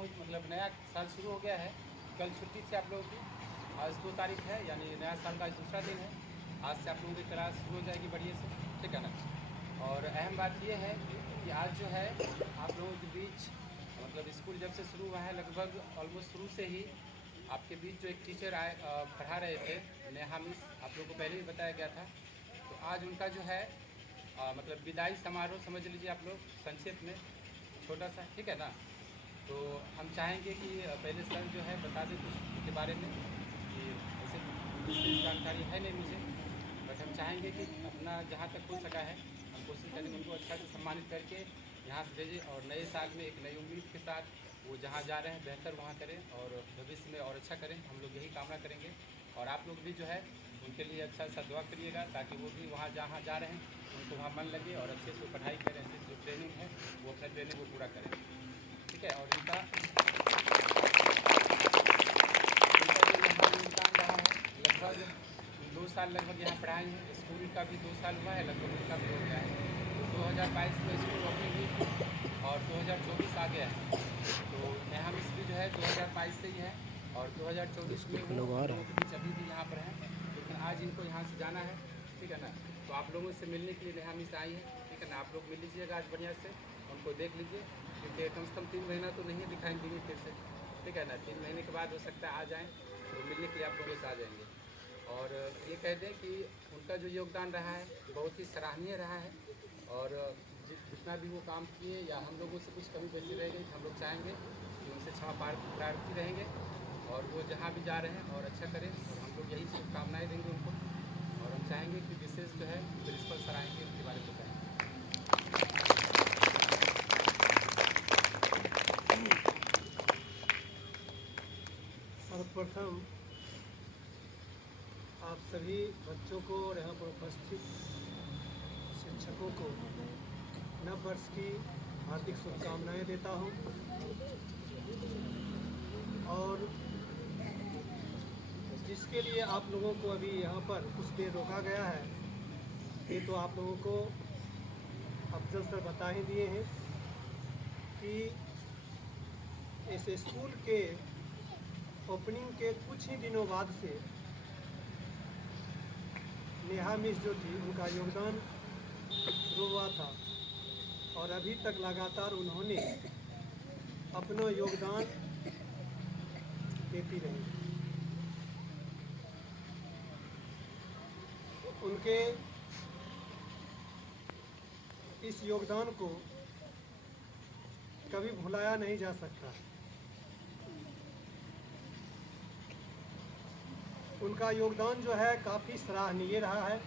मतलब नया साल शुरू हो गया है। कल छुट्टी थी आप लोगों की, आज 2 तारीख है, यानी नया साल का आज दूसरा दिन है। आज से आप लोगों की क्लास शुरू हो जाएगी बढ़िया से, ठीक है ना। और अहम बात यह है कि आज जो है आप लोगों के बीच मतलब स्कूल जब से शुरू हुआ है लगभग ऑलमोस्ट शुरू से ही आपके बीच जो एक टीचर आए पढ़ा रहे थे, नेहा मिस, आप लोगों को पहले ही बताया गया था। तो आज उनका जो है मतलब विदाई समारोह समझ लीजिए आप लोग, संक्षेप में छोटा सा, ठीक है ना। तो हम चाहेंगे कि पहले सर जो है बता दें कुछ के बारे में, कि ऐसे जानकारी है नहीं मुझे, बट हम चाहेंगे कि अपना जहाँ तक हो सका है हम कोशिश करेंगे उनको अच्छा से सम्मानित करके यहाँ से भेजें, और नए साल में एक नई उम्मीद के साथ वो जहाँ जा रहे हैं बेहतर वहाँ करें और भविष्य में और अच्छा करें। हम लोग यही कामना करेंगे, और आप लोग भी जो है उनके लिए अच्छा सा दुआ करिएगा, ताकि वो भी वहाँ जहाँ जा रहे हैं उनको वहाँ मन लगे और अच्छे से पढ़ाई करें, अच्छे से जो ट्रेनिंग है वो अपना ट्रेनिंग को पूरा करें, ठीक है। और इनका जो यहाँ योगदान रहा है लगभग 2 साल लगभग यहाँ पढ़ाए हैं, स्कूल का भी 2 साल हुआ है लगभग, उनका भी हो गया है। तो 2022 में स्कूल ओपनिंग हुई थी और 2024 आ गया है, तो नेहा मिस भी जो है 2022 से ही है, और 2024 में वो लोगों के बीच अभी भी यहाँ पर हैं, लेकिन आज इनको यहाँ से जाना है, ठीक है ना। तो आप लोगों से मिलने के लिए नेहा मिस आई है, ठीक है ना। आप लोग मिल लीजिएगा आज बढ़िया से, उनको देख लीजिए, क्योंकि कम से कम 3 महीना तो नहीं दिखाई देंगे फिर से, ठीक है ना। 3 महीने के बाद हो सकता है आ जाएँ, तो मिलने के लिए आप लोगों से आ जाएंगे। और ये कह दें कि उनका जो योगदान रहा है बहुत ही सराहनीय रहा है, और जितना भी वो काम किए या हम लोगों से कुछ कमी बेसी रह गई, हम लोग चाहेंगे कि उनसे क्षमा प्रार्थी रहेंगे, और वो जहाँ भी जा रहे हैं और अच्छा करें, और हम लोग यही शुभकामनाएँ देंगे उनको। और हम चाहेंगे कि विशेष जो है प्रिंसिपल सर आएंगे उनके बारे में बताएंगे। सर्वप्रथम आप सभी बच्चों को और यहाँ पर उपस्थित शिक्षकों को नव वर्ष की हार्दिक शुभकामनाएं देता हूँ। और जिसके लिए आप लोगों को अभी यहाँ पर कुछ देर रोका गया है, ये तो आप लोगों को अफजल सर बता ही दिए हैं कि इस स्कूल के ओपनिंग के कुछ ही दिनों बाद से नेहा मिस जो थी उनका योगदान शुरू हुआ था, और अभी तक लगातार उन्होंने अपना योगदान देती रही। उनके इस योगदान को कभी भुलाया नहीं जा सकता। उनका योगदान जो है काफ़ी सराहनीय रहा है।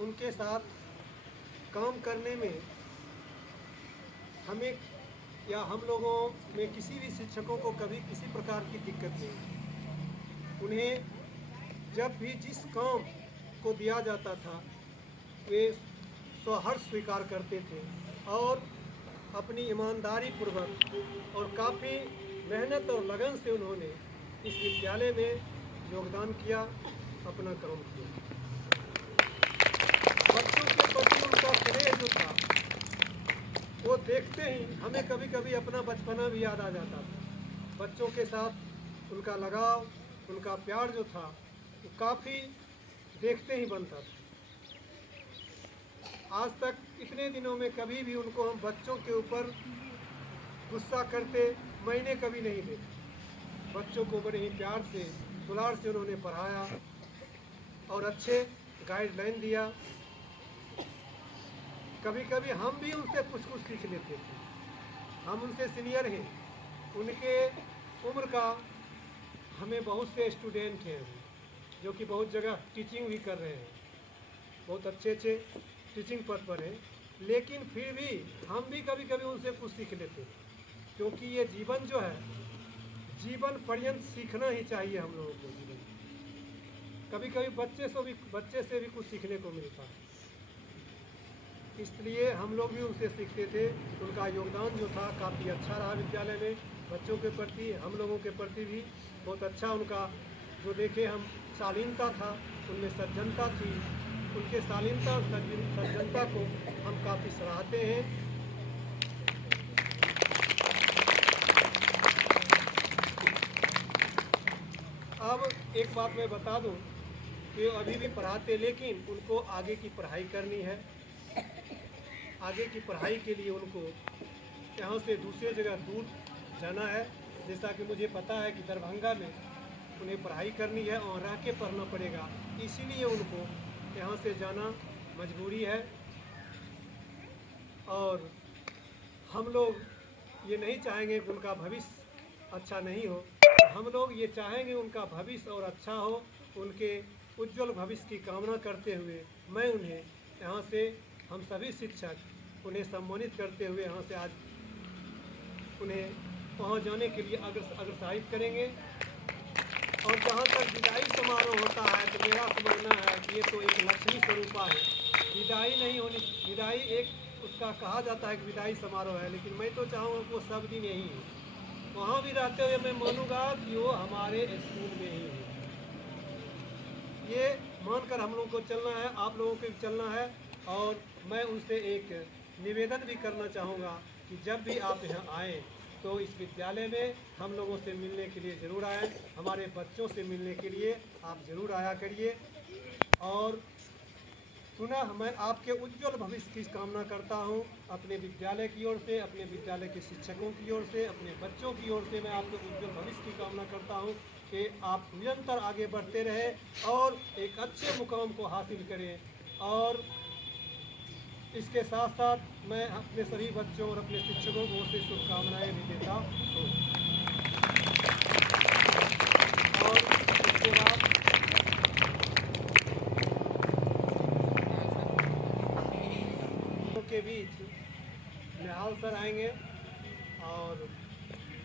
उनके साथ काम करने में हमें या हम लोगों में किसी भी शिक्षकों को कभी किसी प्रकार की दिक्कत नहीं। उन्हें जब भी जिस काम को दिया जाता था वे स्वहर्ष स्वीकार करते थे, और अपनी ईमानदारी पूर्वक और काफ़ी मेहनत और लगन से उन्होंने इस विद्यालय में योगदान किया, अपना काम किया। बच्चों के प्रति उनका स्नेह जो था वो देखते ही हमें कभी कभी अपना बचपना भी याद आ जाता था। बच्चों के साथ उनका लगाव, उनका प्यार जो था वो काफ़ी देखते ही बनता था। आज तक इतने दिनों में कभी भी उनको हम बच्चों के ऊपर गुस्सा करते मैंने कभी नहीं देखा। बच्चों को बड़े ही प्यार से दुलार से उन्होंने पढ़ाया और अच्छे गाइडलाइन दिया। कभी कभी हम भी उनसे कुछ सीख लेते थे। हम उनसे सीनियर हैं, उनके उम्र का हमें बहुत से स्टूडेंट हैं जो कि बहुत जगह टीचिंग भी कर रहे हैं, बहुत अच्छे टीचिंग पद पर हैं, लेकिन फिर भी हम भी कभी कभी उनसे कुछ सीख लेते हैं, क्योंकि ये जीवन जो है जीवन पर्यंत सीखना ही चाहिए हम लोगों को। जीवन कभी कभी बच्चे से भी कुछ सीखने को मिलता है, इसलिए हम लोग भी उनसे सीखते थे। उनका योगदान जो था काफ़ी अच्छा रहा विद्यालय में, बच्चों के प्रति हम लोगों के प्रति भी बहुत अच्छा उनका जो देखे हम शालीनता था, उनमें सज्जनता थी। उनके शालीनता और सज्जनता को हम काफ़ी सराहते हैं। एक बात मैं बता दूं कि अभी भी पढ़ाते, लेकिन उनको आगे की पढ़ाई करनी है। आगे की पढ़ाई के लिए उनको यहाँ से दूसरी जगह दूर जाना है। जैसा कि मुझे पता है कि दरभंगा में उन्हें पढ़ाई करनी है और रह के पढ़ना पड़ेगा, इसीलिए उनको यहाँ से जाना मजबूरी है। और हम लोग ये नहीं चाहेंगे कि उनका भविष्य अच्छा नहीं हो, हम लोग ये चाहेंगे उनका भविष्य और अच्छा हो। उनके उज्जवल भविष्य की कामना करते हुए मैं उन्हें यहाँ से, हम सभी शिक्षक उन्हें सम्मानित करते हुए यहाँ से आज उन्हें पहुँच जाने के लिए अग्रसारित करेंगे। और जहाँ तक विदाई समारोह होता है तो मेरा समझना है कि ये तो एक लक्ष्मी स्वरूपा है, विदाई नहीं होनी। विदाई एक उसका कहा जाता है कि विदाई समारोह है, लेकिन मैं तो चाहूँगा कि वो सब दिन यही है। वहाँ भी रहते हुए मैं मानूंगा कि वो हमारे स्कूल में ही है। ये मानकर हम लोगों को चलना है, आप लोगों को भी चलना है। और मैं उनसे एक निवेदन भी करना चाहूँगा कि जब भी आप यहाँ आएँ तो इस विद्यालय में हम लोगों से मिलने के लिए ज़रूर आएँ, हमारे बच्चों से मिलने के लिए आप ज़रूर आया करिए। और पुनः मैं आपके उज्जवल भविष्य की कामना करता हूं, अपने विद्यालय की ओर से, अपने विद्यालय के शिक्षकों की ओर से, अपने बच्चों की ओर से मैं आपके उज्जवल भविष्य की कामना करता हूं कि आप निरंतर आगे बढ़ते रहें और एक अच्छे मुकाम को हासिल करें। और इसके साथ साथ मैं अपने सभी बच्चों और अपने शिक्षकों को से शुभकामनाएँ भी देता हूँ। और इसके बाद के बीच निहाल सर आएंगे और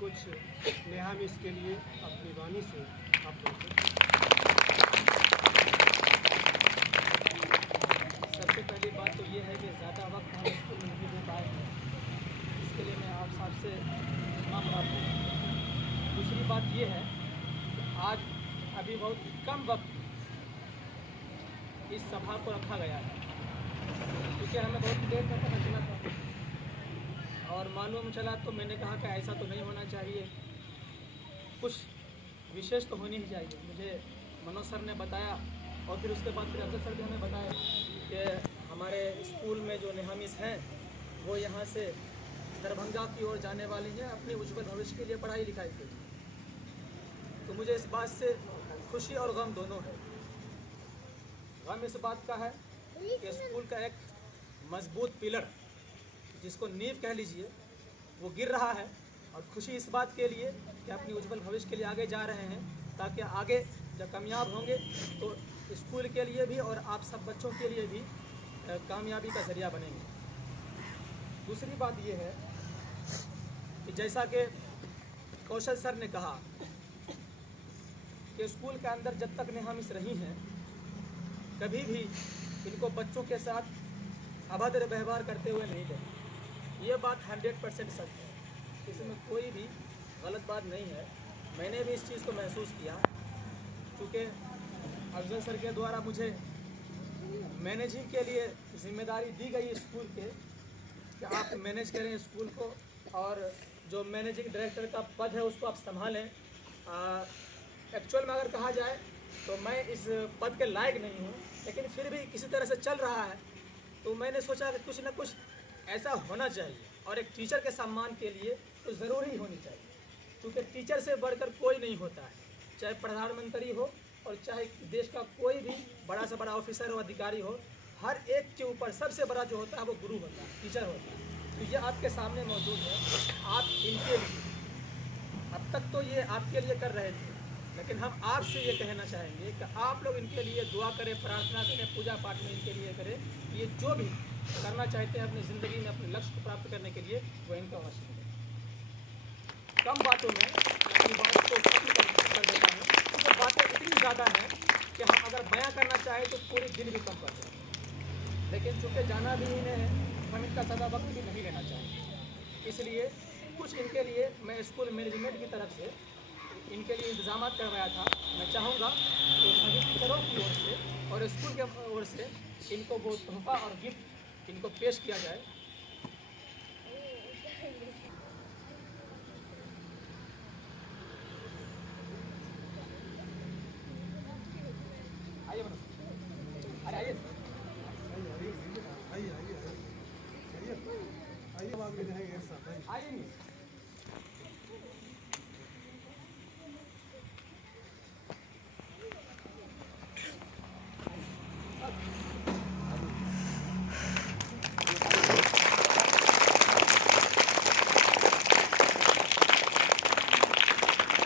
कुछ नेहा मिस के लिए अपनी वाणी से आप लोग सबसे पहली बात तो ये है कि ज़्यादा वक्त हम स्कूल में नहीं दे पाए हैं, इसके लिए मैं आप सबसे माफ़ चाहता हूँ। दूसरी बात ये है कि आज अभी बहुत कम वक्त इस सभा को रखा गया है, क्योंकि हमें बहुत देर तक पता चला था और मालूम चला तो मैंने कहा कि ऐसा तो नहीं होना चाहिए, कुछ विशेष तो होनी ही चाहिए। मुझे मनोज सर ने बताया और फिर उसके बाद फिर अफजल सर भी हमें बताया कि हमारे स्कूल में जो नेहामिस हैं वो यहाँ से दरभंगा की ओर जाने वाली हैं अपने उज्जवल भविष्य के लिए पढ़ाई लिखाई के लिए। तो मुझे इस बात से खुशी और गम दोनों है। गम इस बात का है कि स्कूल का एक मजबूत पिलर, जिसको नींव कह लीजिए, वो गिर रहा है। और खुशी इस बात के लिए कि अपनी उज्जवल भविष्य के लिए आगे जा रहे हैं, ताकि आगे जब कामयाब होंगे तो स्कूल के लिए भी और आप सब बच्चों के लिए भी कामयाबी का जरिया बनेंगे। दूसरी बात ये है कि जैसा कि कौशल सर ने कहा कि स्कूल के अंदर जब तक नेहामिस रही हैं, कभी भी इनको बच्चों के साथ अभद्र व्यवहार करते हुए नहीं देखें। ये बात 100% सच है, इसमें कोई भी गलत बात नहीं है। मैंने भी इस चीज़ को महसूस किया, क्योंकि अफजल सर के द्वारा मुझे मैनेजिंग के लिए जिम्मेदारी दी गई स्कूल के कि आप मैनेज करें स्कूल को, और जो मैनेजिंग डायरेक्टर का पद है उसको आप संभालें। एक्चुअल में अगर कहा जाए तो मैं इस पद के लायक नहीं हूँ, लेकिन फिर भी किसी तरह से चल रहा है, तो मैंने सोचा कि कुछ ना कुछ ऐसा होना चाहिए। और एक टीचर के सम्मान के लिए तो ज़रूरी होनी चाहिए, क्योंकि टीचर से बढ़कर कोई नहीं होता है, चाहे प्रधानमंत्री हो और चाहे देश का कोई भी बड़ा से बड़ा ऑफिसर हो, अधिकारी हो, हर एक के ऊपर सबसे बड़ा जो होता है वो गुरु होता है, टीचर होता है। तो ये आपके सामने मौजूद है। आप इनके लिए, अब तक तो ये आपके लिए कर रहे थे, लेकिन हम आपसे ये कहना चाहेंगे कि आप लोग इनके लिए दुआ करें, प्रार्थना करें, पूजा पाठ में इनके लिए करें। ये जो भी करना चाहते हैं अपनी ज़िंदगी में, अपने लक्ष्य को प्राप्त करने के लिए, वो इनको अवश्य करें। कम बातों में अपनी बात को खत्म कर देता हूँ, क्योंकि बातें इतनी ज़्यादा हैं कि हम अगर बयां करना चाहें तो पूरे दिन भी कम कर दें, लेकिन चूँकि जाना भी इन्हें है, हम इनका ज़्यादा वक्त भी नहीं लेना चाहेंगे। इसलिए कुछ इनके लिए मैं स्कूल मैनेजमेंट की तरफ से इनके लिए इंतजाम करवाया था। मैं चाहूँगा कि सभी टीचरों की ओर से और स्कूल के ओर से इनको वो तोहफा और गिफ्ट इनको पेश किया जाए।